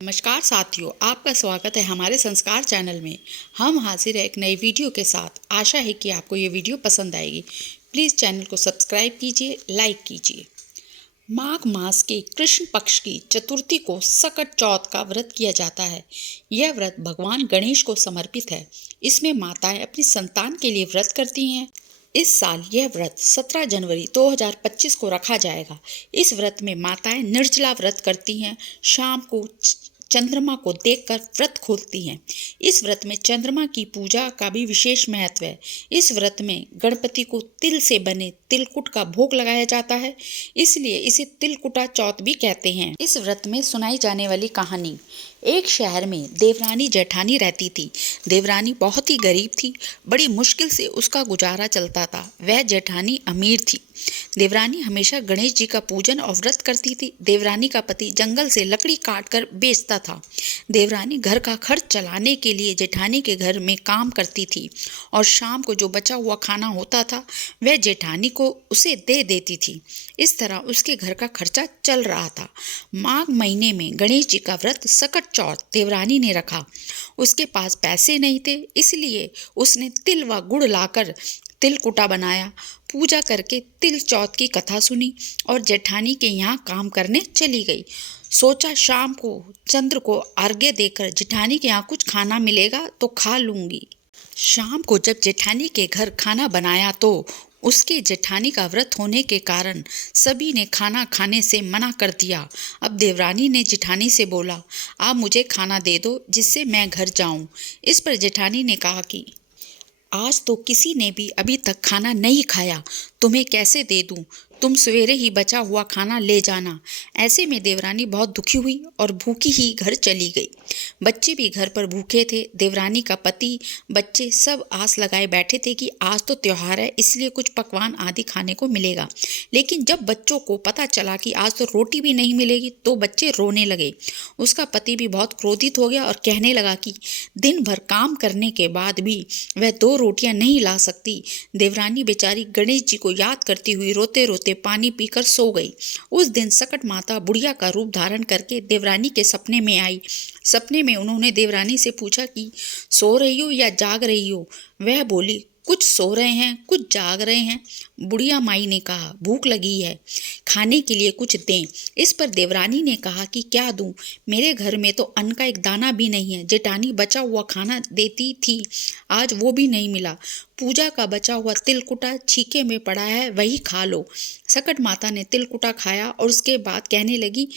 नमस्कार साथियों, आपका स्वागत है हमारे संस्कार चैनल में। हम हाजिर है एक नई वीडियो के साथ। आशा है कि आपको ये वीडियो पसंद आएगी। प्लीज़ चैनल को सब्सक्राइब कीजिए, लाइक कीजिए। माघ मास के कृष्ण पक्ष की चतुर्थी को सकट चौथ का व्रत किया जाता है। यह व्रत भगवान गणेश को समर्पित है। इसमें माताएं अपनी संतान के लिए व्रत करती हैं। इस साल यह व्रत 17 जनवरी 2025 को रखा जाएगा। इस व्रत में माताएं निर्जला व्रत करती हैं। शाम को चंद्रमा को देखकर व्रत खोलती हैं। इस व्रत में चंद्रमा की पूजा का भी विशेष महत्व है। इस व्रत में गणपति को तिल से बने तिलकुट का भोग लगाया जाता है, इसलिए इसे तिलकुटा चौथ भी कहते हैं। इस व्रत में सुनाई जाने वाली कहानी। एक शहर में देवरानी जेठानी रहती थी। देवरानी बहुत ही गरीब थी। बड़ी मुश्किल से उसका गुजारा चलता था। वह जेठानी अमीर थी। देवरानी हमेशा गणेश जी का पूजन और व्रत करती थी। देवरानी का पति जंगल से लकड़ी काट कर बेचता था। देवरानी घर का खर्च चलाने के लिए जेठानी के घर में काम करती थी और शाम को जो बचा हुआ खाना होता था वह जेठानी को उसे दे देती थी। इस तरह उसके घर का खर्चा चल रहा था। माघ महीने में गणेश जी का व्रत सकट चौथ देवरानी ने रखा। उसके पास पैसे नहीं थे, इसलिए उसने तिल व गुड़ लाकर तिलकुटा बनाया। पूजा करके तिल चौथ की कथा सुनी और जेठानी के यहाँ काम करने चली गई। सोचा शाम को चंद्र को अर्घ्य देकर जेठानी के यहाँ कुछ खाना मिलेगा तो खा लूंगी। शाम को जब जेठानी के घर खाना बनाया तो उसके जेठानी का व्रत होने के कारण सभी ने खाना खाने से मना कर दिया। अब देवरानी ने जेठानी से बोला, आप मुझे खाना दे दो जिससे मैं घर जाऊं। इस पर जेठानी ने कहा कि आज तो किसी ने भी अभी तक खाना नहीं खाया, तुम्हें कैसे दे दूं? तुम सवेरे ही बचा हुआ खाना ले जाना। ऐसे में देवरानी बहुत दुखी हुई और भूखी ही घर चली गई। बच्चे भी घर पर भूखे थे। देवरानी का पति, बच्चे सब आस लगाए बैठे थे कि आज तो त्योहार है, इसलिए कुछ पकवान आदि खाने को मिलेगा। लेकिन जब बच्चों को पता चला कि आज तो रोटी भी नहीं मिलेगी तो बच्चे रोने लगे। उसका पति भी बहुत क्रोधित हो गया और कहने लगा कि दिन भर काम करने के बाद भी वह 2 रोटियां नहीं ला सकती। देवरानी बेचारी गणेश जी को याद करती हुई रोते रोते पानी पीकर सो गई। उस दिन सकट माता बुढ़िया का रूप धारण करके देवरानी के सपने में आई। सपने में उन्होंने देवरानी से पूछा कि सो रही हो या जाग रही हो? वह बोली, कुछ सो रहे हैं, कुछ जाग रहे हैं। बुढ़िया माई ने कहा, भूख लगी है, खाने के लिए कुछ दें। इस पर देवरानी ने कहा कि क्या दूं? मेरे घर में तो अन्न का एक दाना भी नहीं है। जेठानी बचा हुआ खाना देती थी, आज वो भी नहीं मिला। पूजा का बचा हुआ तिलकुटा छीके में पड़ा है, वही खा लो। सकट माता ने तिलकुटा खाया और उसके बाद कहने लगी,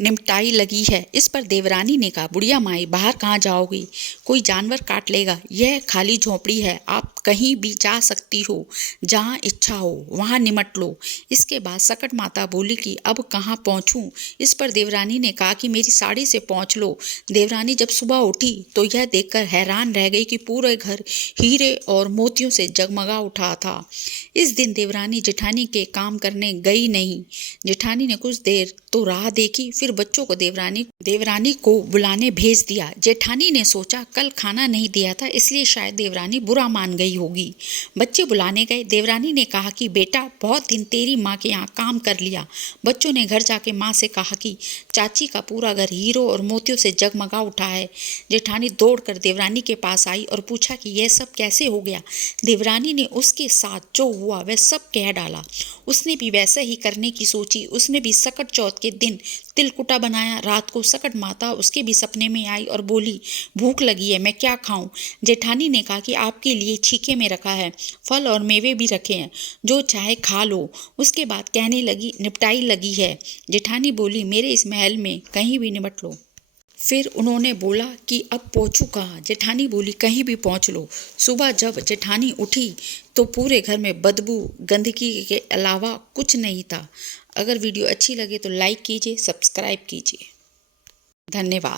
निमटाई लगी है। इस पर देवरानी ने कहा, बुढ़िया माई बाहर कहाँ जाओगी? कोई जानवर काट लेगा। यह खाली झोपड़ी है, आप कहीं भी जा सकती हो, जहाँ इच्छा हो वहाँ निमट लो। इसके बाद सकट माता बोली कि अब कहाँ पहुँचूँ? इस पर देवरानी ने कहा कि मेरी साड़ी से पहुँच लो। देवरानी जब सुबह उठी तो यह देखकर हैरान रह गई कि पूरे घर हीरे और मोतियों से जगमगा उठा था। इस दिन देवरानी जेठानी के काम करने गई नहीं। जेठानी ने कुछ देर तो राह देखी, फिर बच्चों को देवरानी को बुलाने भेज दिया। जेठानी ने सोचा कल खाना नहीं दिया था, इसलिए शायद देवरानी बुरा मान गई होगी। बच्चे बुलाने गए। देवरानी ने कहा कि बेटा, बहुत दिन तेरी माँ के यहाँ काम कर लिया। बच्चों ने घर जाके माँ से कहा कि चाची का पूरा घर हीरों और मोतियों से जगमगा उठा है। जेठानी दौड़कर देवरानी के पास आई और पूछा कि यह सब कैसे हो गया। देवरानी ने उसके साथ जो हुआ वह सब कह डाला। उसने भी वैसा ही करने की सोची। उसने भी सकट चौथ के दिन तिलकुटा बनाया। रात को सकट माता उसके भी सपने में आई और बोली, भूख लगी है, मैं क्या खाऊं? जेठानी ने कहा कि आपके लिए छीके में रखा है, फल और मेवे भी रखे हैं, जो चाहे खा लो। उसके बाद कहने लगी, निपटाई लगी है। जेठानी बोली, मेरे इस महल में कहीं भी निपट लो। फिर उन्होंने बोला कि अब पहुँचूँ कहाँ? जेठानी बोली, कहीं भी पहुँच लो। सुबह जब जेठानी उठी तो पूरे घर में बदबू, गंदगी के अलावा कुछ नहीं था। अगर वीडियो अच्छी लगे तो लाइक कीजिए, सब्सक्राइब कीजिए। धन्यवाद।